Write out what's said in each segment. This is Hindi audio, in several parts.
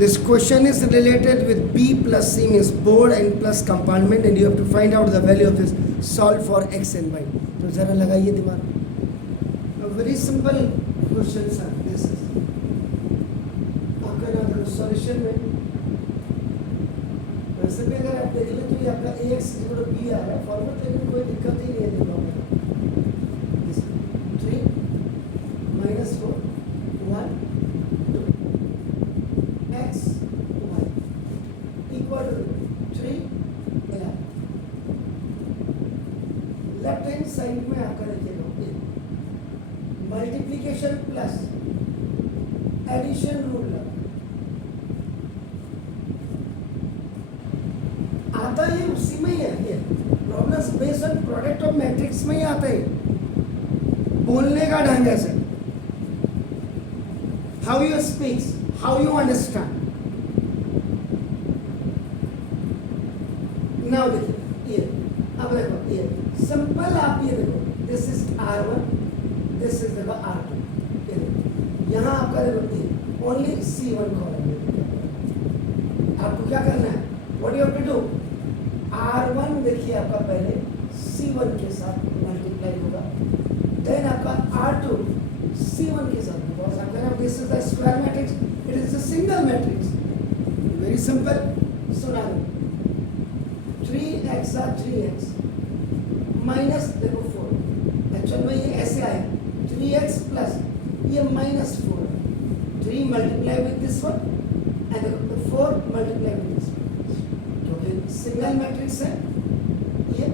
This question is related with B plus C means board and plus compartment, and you have to find out the value of this. Solve for x and y. तो जरा लगाइए दिमाग. A very simple question sir. This is आपका ना सॉल्यूशन में वैसे भी अगर आप देख लें तो ये आपका ax = b आ रहा है फॉर्मूला, लेकिन कोई दिक्कत ही नहीं है देखो. 3 minus 4 1 2 x y equal to 3 11. Left hand side में आपका देखिएगा मल्टीप्लिकेशन प्लस एडिशन रूल आता है, उसी में ही है. ये problems based on product of matrix में ही आता है. बोलने का ढंग है sir, how you speaks, how you understand. Now देखिए ये, अब देखो ये सिंपल. आप ये देखो this is R1, this is देखो R2. ये देखो यहाँ आपका देखो ये ओनली C1 कॉलम. आपको क्या करना है, what you have to do, R1 देखिए आपका पहले C1 के साथ मल्टीप्लाई होगा, देन आपका R2 C1 के साथ, बिकॉज आपका ना this is the square matrix, it is a single matrix. Very simple. So now 3x are 3x minus देखो 4. एक्चुअल में ये ऐसे आया 3x प्लस ये minus 4. 3 multiply with this one and देखो 4 मल्टीप्लाई विद दिस वन, क्योंकि सिंगल मैट्रिक्स है ये.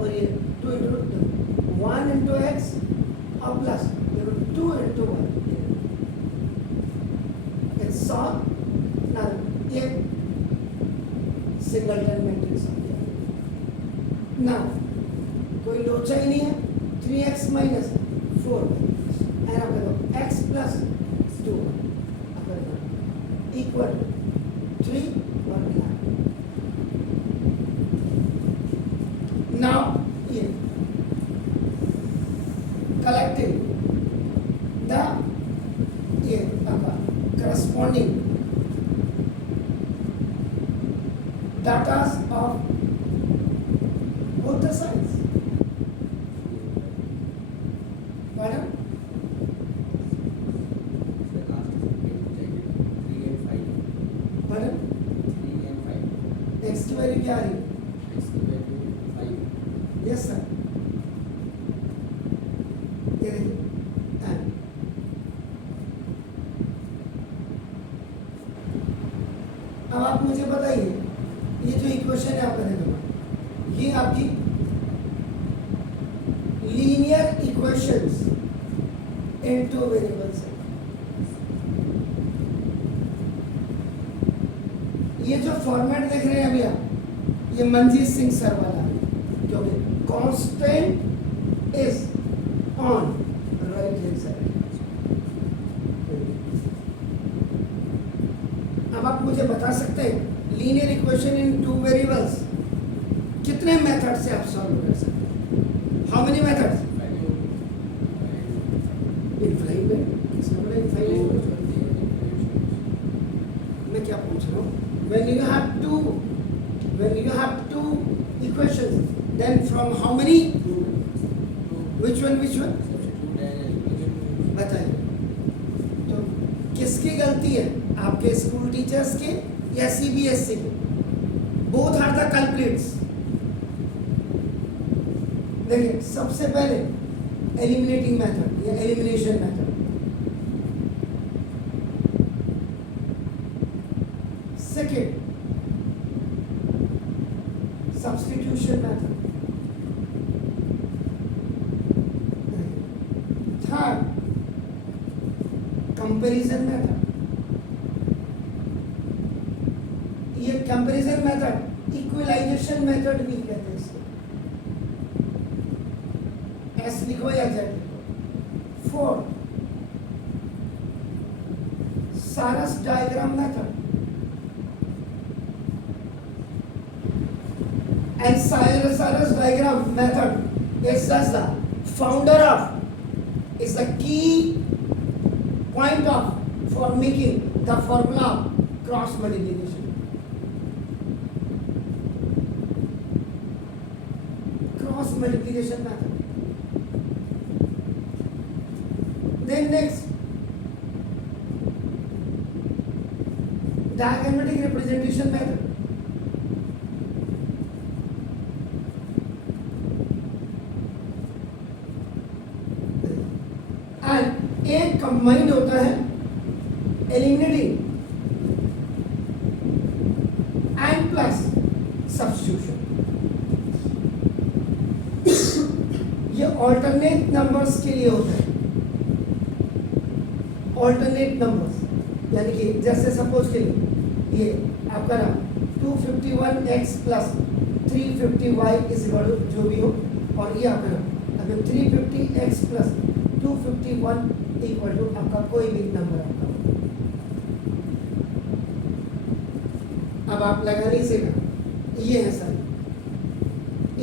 और ये 2 into 1 into x और प्लस देखो 2 into 1. It's solve. नाउ ये सिंगलटन मैट्रिक्स आ गया. नाउ कोई लोचा ही नहीं है. 3x minus 4 एंड आप देखो x plus 2 इक्वल 3 और 9. नाउ ये कलेक्टिंग द ये आपका corresponding datas of both the sides. Pardon? Pardon? 3 and 5. X की वैल्यू क्या आ रही है? X की वैल्यू 5. Yes sir. ये देखिए अब आप मुझे बताइए, ये जो इक्वेशन है आपका देखो, ये आपकी लीनियर इक्वेशंस इन टू वेरिएबल्स है. ये जो फॉर्मेट देख रहे हैं अभी आप, ये मनजीत सिंह सर वाला है, क्योंकि constant is on right hand side. अब आप मुझे बता सकते हैं linear equation in two variables कितने मेथड से आप सॉल्व कर सकते हैं? How many methods? इनफाइनाइट. किसने बोला इनफाइनाइट? मैं क्या पूछ रहा हूँ, when you have two equations, then from how many? which one बताइए. तो किसकी गलती है, आपके स्कूल टीचर्स के या CBSE के? Both are the culprits. देखिए सबसे पहले एलिमिनेटिंग मेथड या elimination method. Second substitution method. Third comparison method. ये कंपैरिजन मेथड इक्वलाइजेशन मेथड भी कहते हैं इसको. एस लिखो या जेड लिखो. फोर्थ सारस डायग्राम मेथड. एंड सारस diagram method is just the founder of is the key point of for making the formula cross multiplication, cross multiplication method. Then next, diagrammatic representation method. And एक कंबाइंड होता है eliminating and plus substitution. ये alternate numbers के लिए होता है. ऑल्टरनेट नंबर्स, यानी कि जैसे सपोज के लिए ये आपका ना 251x plus 350y is equal to जो भी हो, और ये आपका ना अगर 350x प्लस 251 इक्वल टू आपका कोई भी नंबर आपका हो. अब आप लगा नहीं सेगा, ये है सर.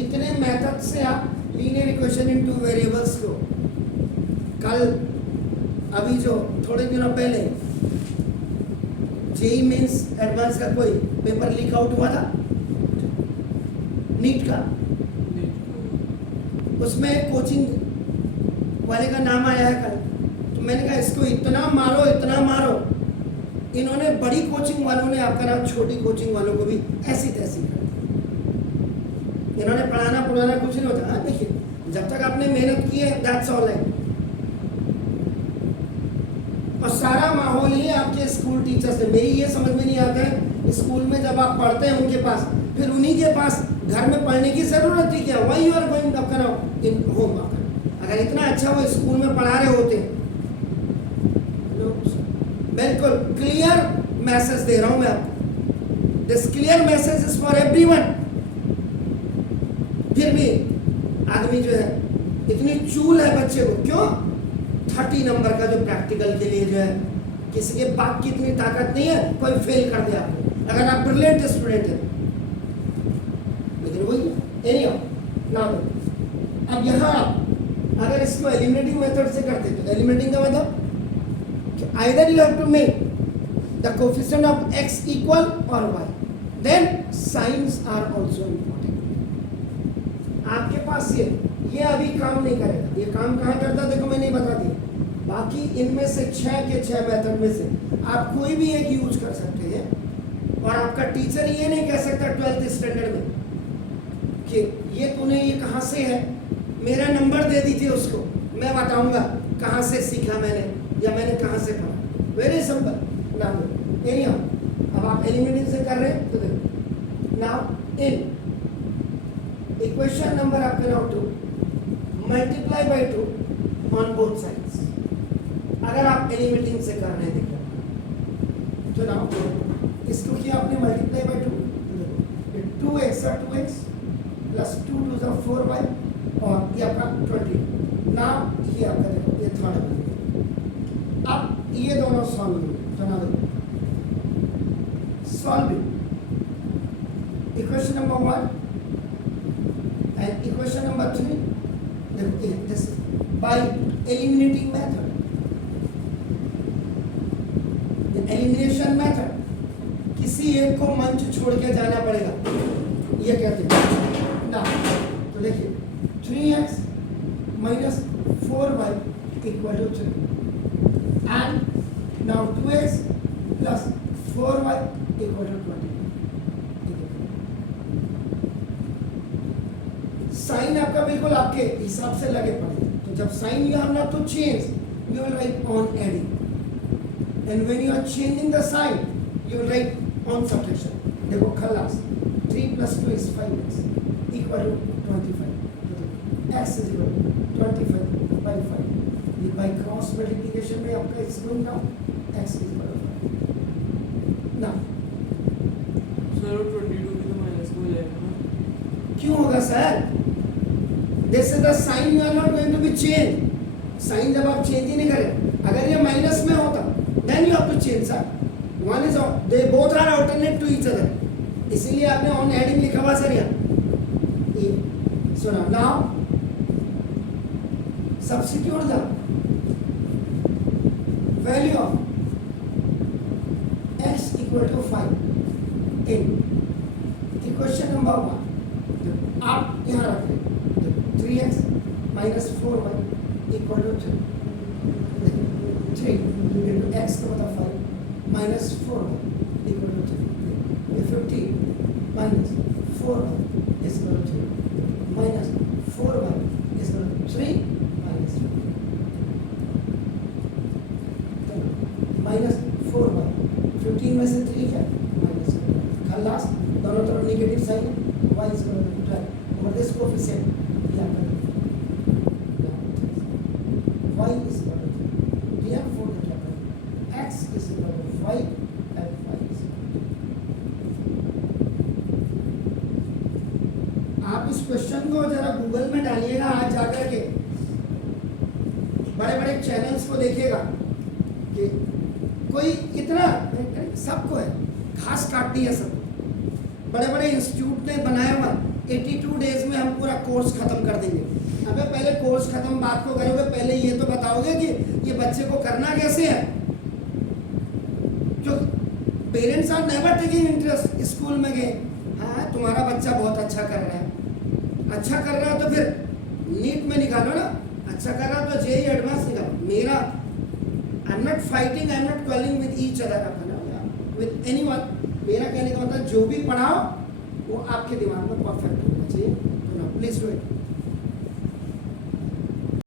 इतने मेथड से आप linear equation in two variables को कल अभी जो थोड़े दिनों पहले जेई मेंस एडवांस का कोई पेपर लीक आउट हुआ था नीट का, उसमें कोचिंग वाले का नाम आया है कल. तो मैंने कहा इसको इतना मारो इतना मारो. इन्होंने बड़ी कोचिंग वालों ने आपका नाम छोटी कोचिंग वालों को भी ऐसी तैसी कर दी. इन्होंने पढ़ाना कुछ नहीं होता. हाँ देखिए, जब तक आपने मेहनत की है दैट्स ऑल राइट. और सारा माहौल ही आपके स्कूल टीचर्स है. मेरी ये समझ में नहीं आता है, स्कूल में जब आप पढ़ते हैं उनके पास, फिर उन्हीं के पास घर में पढ़ने की जरूरत ही क्या. Why you are going up करो इन होम. अगर इतना अच्छा वो स्कूल में पढ़ा रहे होते, बिल्कुल क्लियर मैसेज दे रहा हूं मैं आपको. This clear message is for everyone. फिर भी आदमी जो है इतनी चूल है बच्चे को. क्यों? 30 नंबर का जो प्रैक्टिकल के लिए जो है, किसी के बाप की इतनी ताकत नहीं है कोई फेल कर दे आपको अगर आप ब्रिलियंट स्टूडेंट हैं. लेकिन वही एनी ना. अब यहाँ अगर इसको एलिमिनेटिंग मेथड से करते तो एलिमिनेटिंग का मतलब either you have to make the coefficient of x equal और y, then signs are also important. आपके पास ये अभी काम नहीं करेगा. ये काम कहाँ करता देखो मैं नहीं बता दी. बाकी इनमें से 6 के 6 मेथड में से आप कोई भी एक यूज कर सकते हैं. और आपका टीचर ये नहीं कह सकता 12th स्टैंडर्ड में कि ये तूने ये कहाँ से है, मेरा नंबर दे दीजिए उसको, मैं बताऊंगा कहाँ से सीखा मैंने या मैंने कहाँ से पढ़ा. Very simple now. अब आप एलिमिनेटिंग से कर रहे हैं तो देखो नाउ इन इक्वेशन नंबर आपका now 2 multiply by 2 on both sides. अगर आप एलिमिनेटिंग से कर रहे हैं देखो तो नाउ इसको किया आपने multiply by 2, 2x 2x plus 2 2 4y और ये आपका 20. नाउ ये आपका देखो ये थर्ड. अब ये दोनों सॉल्व बना दो. Solving equation number 1 and equation number 3, this by eliminating method. The elimination method, किसी एक को मंच छोड़ के जाना पड़ेगा, ये कहते हैं ना. तो देखिए 3x minus 4y equal to 3 and now 2x plus 4y equal to 20. Sign आपका बिल्कुल आपके हिसाब से लगे पड़े. तो जब sign you have not to change, you will write on adding, and when you are changing the sign you will write on subtraction. देखो खलास 3 plus 2 is 5x equal to 25. x is equal to 25 by 5. ये by क्रॉस मल्टीप्लिकेशन में आपका x ढूंढना x is equal to 5. ना सर 22 भी तो माइनस हो जाएगा ना. क्यों होगा sir? This is the sign you are not going to be change. Sign जब आप चेंज ही नहीं करें, अगर ये माइनस में होता then you have to change sir. One is they both are alternate to each other. इसीलिए आपने ऑन एडिंग लिखा हुआ सर यहाँ. सुना now substitute the value of x equal to 5 in equation number 1 आप यहाँ रख रहे 3x minus 4y equal to 3 into X का मतलब 5 minus 4y equal to 3 15 minus 4y is equal to 2 minus 4y is equal to 3 minus 2 minus 4y 15 में से 3 क्या minus खल्लास दोनों तरफ नेगेटिव साइन है y is equal to 12 over this coefficient क्या करें y is equal to therefore क्या करें x is equal to 5 and 5 is आप इस क्वेश्चन को जरा गूगल में डालिएगा आज जाकर के बड़े बड़े चैनल्स को देखिएगा कि कोई इतना सबको है घास काटनी है सबको बड़े बड़े इंस्टीट्यूट ने बनाया हुआ 82 डेज में हम पूरा कोर्स खत्म कर देंगे। अबे पहले कोर्स खत्म बात को करोगे पहले ये तो बताओगे कि ये बच्चे को करना कैसे है। जो parents are never taking interest school में गए हाँ तुम्हारा बच्चा बहुत अच्छा कर रहा है अच्छा कर रहा है तो फिर नीट में निकालो ना अच्छा कर रहा है तो जेई एडवांस निकालो मेरा I am not fighting I am not quarrelling with each other with anyone मेरा कहने का मतलब जो भी पढ़ाओ वो आपके दिमाग में परफेक्ट होना चाहिए तो ना प्लीज डू इट।